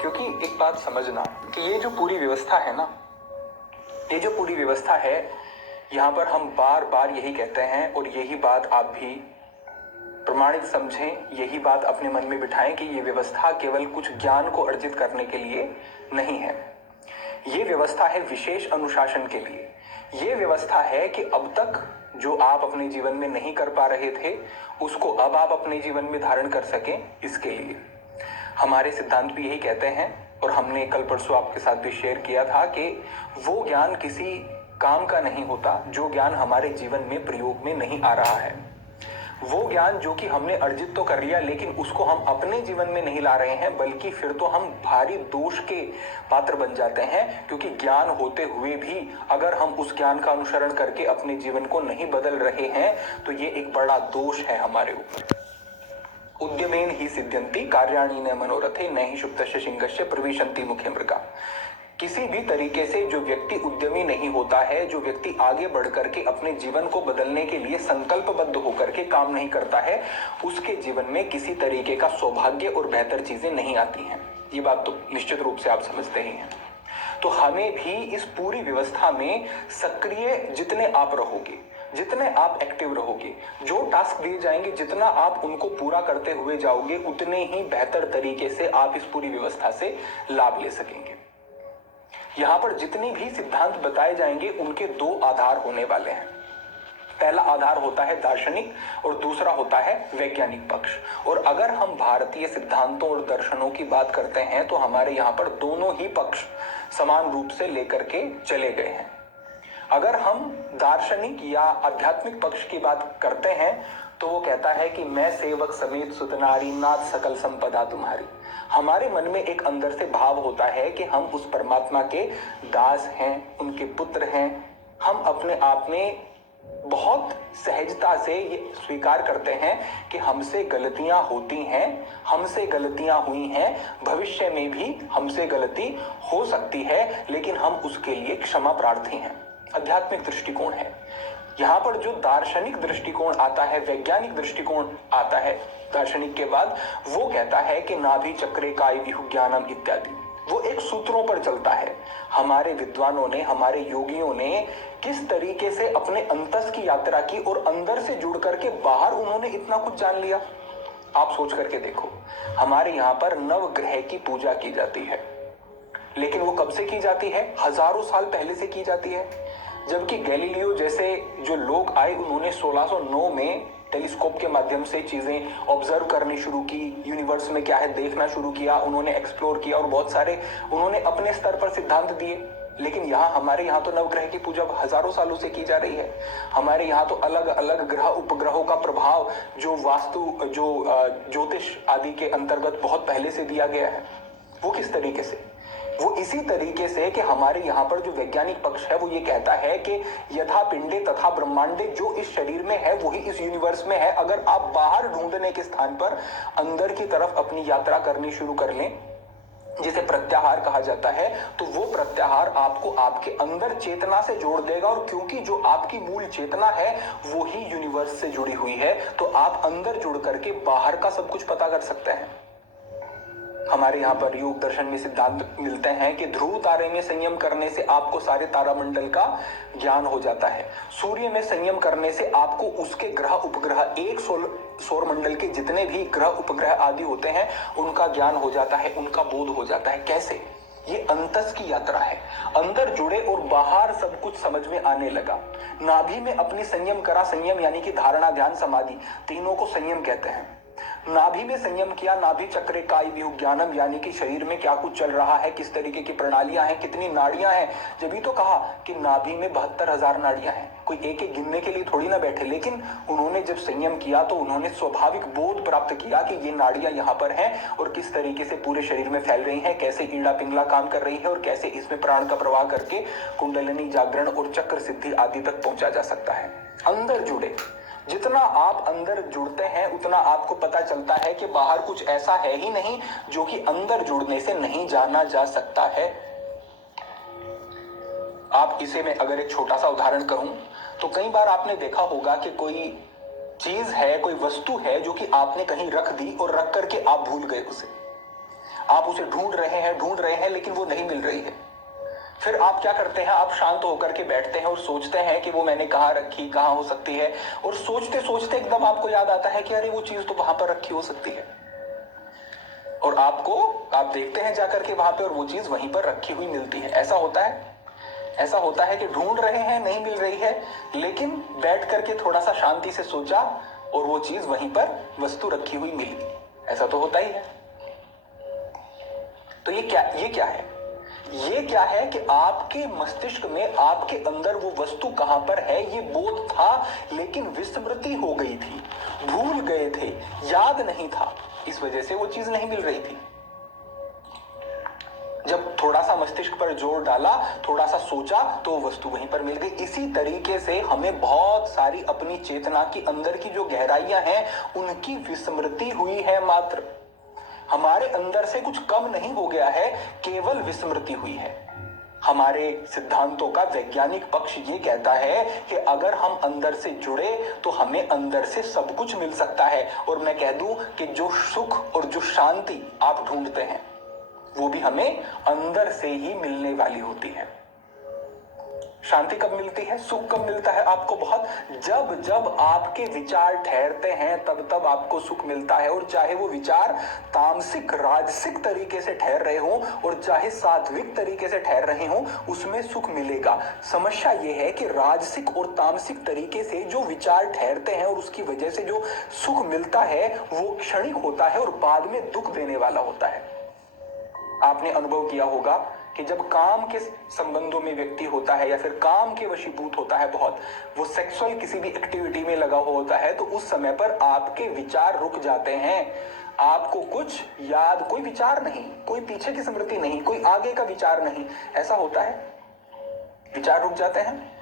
क्योंकि एक बात समझना कि ये जो पूरी व्यवस्था है ना, ये जो पूरी व्यवस्था है, यहाँ पर हम बार बार यही कहते हैं और यही बात आप भी प्रमाणित समझें, यही बात अपने मन में बिठाएं कि ये व्यवस्था केवल कुछ ज्ञान को अर्जित करने के लिए नहीं है। ये व्यवस्था है विशेष अनुशासन के लिए। ये व्यवस्था है कि अब तक जो आप अपने जीवन में नहीं कर पा रहे थे, उसको अब आप अपने जीवन में धारण कर सकें, इसके लिए हमारे सिद्धांत भी यही कहते हैं। और हमने कल परसों आपके साथ भी शेयर किया था कि वो ज्ञान किसी काम का नहीं होता जो ज्ञान हमारे जीवन में प्रयोग में नहीं आ रहा है। वो ज्ञान जो कि हमने अर्जित तो कर लिया लेकिन उसको हम अपने जीवन में नहीं ला रहे हैं, बल्कि फिर तो हम भारी दोष के पात्र बन जाते हैं। क्योंकि ज्ञान होते हुए भी अगर हम उस ज्ञान का अनुसरण करके अपने जीवन को नहीं बदल रहे हैं तो ये एक बड़ा दोष है हमारे ऊपर। उद्यमेन ही सिद्ध्यन्ति कार्याणि न मनोरथे न ही शुक्तस्य सिंहस्य प्रविशन्ति मुखे मृगा। किसी भी तरीके से जो व्यक्ति उद्यमी नहीं होता है, जो व्यक्ति आगे बढ़ करके अपने जीवन को बदलने के लिए संकल्पबद्ध होकर के काम नहीं करता है, उसके जीवन में किसी तरीके का सौभाग्य और बेहतर चीजें नहीं आती हैं। ये बात तो निश्चित रूप से आप समझते ही हैं। तो हमें भी इस पूरी व्यवस्था में सक्रिय जितने आप रहोगे, जितने आप एक्टिव रहोगे, जो टास्क दिए जाएंगे जितना आप उनको पूरा करते हुए जाओगे, उतने ही बेहतर तरीके से आप इस पूरी व्यवस्था से लाभ ले सकेंगे। यहां पर जितने भी सिद्धांत बताए जाएंगे उनके दो आधार होने वाले हैं। पहला आधार होता है दार्शनिक और दूसरा होता है वैज्ञानिक पक्ष। और अगर हम भारतीय सिद्धांतों और दर्शनों की बात करते हैं तो हमारे यहाँ पर दोनों ही पक्ष समान रूप से लेकर के चले गए हैं। अगर हम दार्शनिक या आध्यात्मिक पक्ष की बात करते हैं तो वो कहता है कि मैं सेवक समेत सुतनारी नाथ सकल संपदा तुम्हारी। हमारे मन में एक अंदर से भाव होता है कि हम उस परमात्मा के दास हैं, उनके पुत्र हैं। हम अपने आप में बहुत सहजता से ये स्वीकार करते हैं कि हमसे गलतियां होती हैं, हमसे गलतियां हुई हैं, भविष्य में भी हमसे गलती हो सकती है, लेकिन हम उसके लिए क्षमा प्रार्थी हैं। आध्यात्मिक दृष्टिकोण है। यहाँ पर जो दार्शनिक दृष्टिकोण आता है, वैज्ञानिक दृष्टिकोण आता है दार्शनिक के बाद, वो कहता है कि नाभि चक्रे काय विहु ज्ञानम इत्यादि। वो एक सूत्रों पर चलता है। हमारे विद्वानों ने, हमारे योगियों ने किस तरीके से अपने अंतस की यात्रा की और अंदर से जुड़ करके बाहर उन्होंने इतना कुछ जान लिया। आप सोच करके देखो, हमारे यहाँ पर नवग्रह की पूजा की जाती है, लेकिन वो कब से की जाती है? हजारों साल पहले से की जाती है। जबकि गैलीलियो जैसे जो लोग आए, उन्होंने 1609 में टेलीस्कोप के माध्यम से चीजें ऑब्जर्व करनी शुरू की, यूनिवर्स में क्या है देखना शुरू किया, उन्होंने एक्सप्लोर किया और बहुत सारे उन्होंने अपने स्तर पर सिद्धांत दिए। लेकिन यहाँ हमारे यहाँ तो नवग्रह की पूजा हजारों सालों से की जा रही है। हमारे यहाँ तो अलग अलग ग्रह उपग्रहों का प्रभाव जो वास्तु, जो ज्योतिष आदि के अंतर्गत बहुत पहले से दिया गया है, वो किस तरीके से? वो इसी तरीके से कि हमारे यहाँ पर जो वैज्ञानिक पक्ष है वो ये कहता है कि यथा पिंडे तथा ब्रह्मांडे, जो इस शरीर में है वही इस यूनिवर्स में है। अगर आप बाहर ढूंढने के स्थान पर अंदर की तरफ अपनी यात्रा करनी शुरू कर लें, जिसे प्रत्याहार कहा जाता है, तो वो प्रत्याहार आपको आपके अंदर चेतना से जोड़ देगा। और क्योंकि जो आपकी मूल चेतना है वो ही यूनिवर्स से जुड़ी हुई है, तो आप अंदर जुड़ करके बाहर का सब कुछ पता कर सकते हैं। हमारे यहाँ पर योग दर्शन में सिद्धांत मिलते हैं कि ध्रुव तारे में संयम करने से आपको सारे तारामंडल का ज्ञान हो जाता है। सूर्य में संयम करने से आपको उसके ग्रह उपग्रह, एक सौर मंडल के जितने भी ग्रह उपग्रह आदि होते हैं उनका ज्ञान हो जाता है, उनका बोध हो जाता है। कैसे? ये अंतस की यात्रा है। अंदर जुड़े और बाहर सब कुछ समझ में आने लगा। नाभि में अपनी संयम करा, संयम यानी कि धारणा, ध्यान, समाधि, तीनों को संयम कहते हैं। नाभि में संयम किया, नाभि चक्रे काय विहु ज्ञानम, यानी कि शरीर में क्या कुछ चल रहा है, किस तरीके की प्रणालियां हैं, कितनी नाड़ियां हैं। जब ही तो कहा कि नाभि में 72,000 नाड़ियां हैं। कोई एक एक गिनने के लिए थोड़ी ना बैठे, लेकिन उन्होंने जब संयम किया तो उन्होंने स्वाभाविक बोध प्राप्त किया कि ये नाड़ियां यहाँ पर हैं और किस तरीके से पूरे शरीर में फैल रही हैं, कैसे ईड़ा पिंगला काम कर रही है और कैसे इसमें प्राण का प्रवाह करके कुंडलिनी जागरण और चक्र सिद्धि आदि तक पहुंचा जा सकता है। अंदर जुड़े, जितना आप अंदर जुड़ते हैं उतना आपको पता चलता है कि बाहर कुछ ऐसा है ही नहीं जो कि अंदर जुड़ने से नहीं जाना जा सकता है। आप इसे मैं अगर एक छोटा सा उदाहरण करूं तो कई बार आपने देखा होगा कि कोई चीज है, कोई वस्तु है जो कि आपने कहीं रख दी और रख करके आप भूल गए उसे। आप उसे ढूंढ रहे हैं लेकिन वो नहीं मिल रही है। फिर आप क्या करते हैं, आप शांत होकर के बैठते हैं और सोचते हैं कि वो मैंने कहाँ रखी, कहाँ हो सकती है, और सोचते सोचते एकदम आपको याद आता है कि अरे वो चीज तो वहां पर रखी हो सकती है, और आप देखते हैं जाकर के वहां पे और वो चीज वहीं पर रखी हुई मिलती है। ऐसा होता है कि ढूंढ रहे हैं, नहीं मिल रही है, लेकिन बैठ करके थोड़ा सा शांति से सोचा और वो चीज वहीं पर वस्तु रखी हुई मिली। ऐसा तो होता ही है। तो ये क्या है? ये क्या है कि आपके मस्तिष्क में, आपके अंदर वो वस्तु कहां पर है ये बोध था, लेकिन विस्मृति हो गई थी, भूल गए थे, याद नहीं था, इस वजह से वो चीज नहीं मिल रही थी। जब थोड़ा सा मस्तिष्क पर जोर डाला, थोड़ा सा सोचा, तो वस्तु वहीं पर मिल गई। इसी तरीके से हमें बहुत सारी अपनी चेतना की अंदर की जो गहराइयां हैं उनकी विस्मृति हुई है। मात्र हमारे अंदर से कुछ कम नहीं हो गया है, केवल विस्मृति हुई है। हमारे सिद्धांतों का वैज्ञानिक पक्ष ये कहता है कि अगर हम अंदर से जुड़े तो हमें अंदर से सब कुछ मिल सकता है। और मैं कह दूं कि जो सुख और जो शांति आप ढूंढते हैं वो भी हमें अंदर से ही मिलने वाली होती है। शांति कब मिलती है, सुख कब मिलता है आपको? बहुत जब जब आपके विचार ठहरते हैं तब तब आपको सुख मिलता है। और चाहे वो विचार तामसिक राजसिक तरीके से ठहर रहे हो और चाहे सात्विक तरीके से ठहर रहे हो, उसमें सुख मिलेगा। समस्या ये है कि राजसिक और तामसिक तरीके से जो विचार ठहरते हैं और उसकी वजह से जो सुख मिलता है वो क्षणिक होता है और बाद में दुख देने वाला होता है। आपने अनुभव किया होगा कि जब काम के संबंधों में व्यक्ति होता है या फिर काम के वशीभूत होता है, बहुत वो सेक्सुअल किसी भी एक्टिविटी में लगा हुआ होता है, तो उस समय पर आपके विचार रुक जाते हैं। आपको कुछ याद, कोई विचार नहीं, कोई पीछे की स्मृति नहीं, कोई आगे का विचार नहीं। ऐसा होता है, विचार रुक जाते हैं।